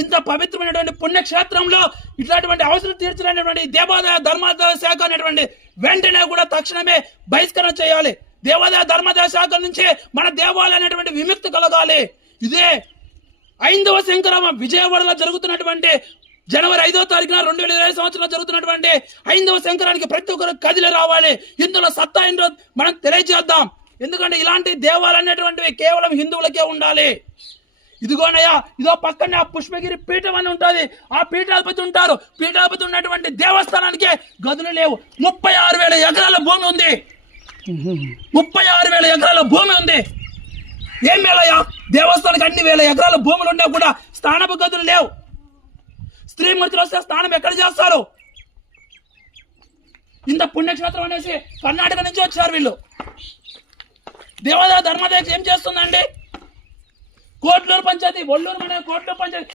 ఇంత పవిత్రమైనటువంటి పుణ్యక్షేత్రంలో ఇట్లాంటి అవసరం తీర్చలేనటువంటి దేవాదాయ ధర్మాదాయ శాఖ అనేటువంటి వెంటనే కూడా తక్షణమే బహిష్కరణ చేయాలి. దేవాదాయ ధర్మాదాయ శాఖ నుంచి మన దేవాలయం అనేటువంటి విముక్తి కలగాలి. ఇదే 5వ శంకరమ విజయవాడలో జరుగుతున్నటువంటి జనవరి 5వ తారీఖున 2020 సంవత్సరంలో జరుగుతున్నటువంటి 5వ శంకరానికి ప్రతి ఒక్కరు కదిలి రావాలి. ఇందులో సత్తా ఏంటో మనం తెలియజేద్దాం. ఎందుకంటే ఇలాంటి దేవాలయం అనేటువంటివి కేవలం హిందువులకే ఉండాలి. ఇదిగోనయ్యా, ఇదో పక్కనే ఆ పుష్పగిరి పీఠం అని ఉంటుంది. ఆ పీఠాధిపతి ఉంటారు. పీఠాధిపతి ఉన్నటువంటి దేవస్థానానికి గదులు లేవు. 36,000 ఎకరాల భూమి ఉంది. 36,000 ఎకరాల భూమి ఉంది. ఏం మేలయ్యా, దేవస్థానానికి అన్ని వేల ఎకరాల భూములు ఉన్నా కూడా స్థానపు గదులు లేవు. స్త్రీమూర్తులు వస్తే స్నానం ఎక్కడ చేస్తారు? ఇంత పుణ్యక్షేత్రం అనేసి కర్ణాటక నుంచి వచ్చారు వీళ్ళు. దేవాదాయ ధర్మాదాయ ఏం చేస్తుందండి? కోట్లూరు పంచాయతీ, ఒల్లూరు మన కోట్లూరు పంచాయతీ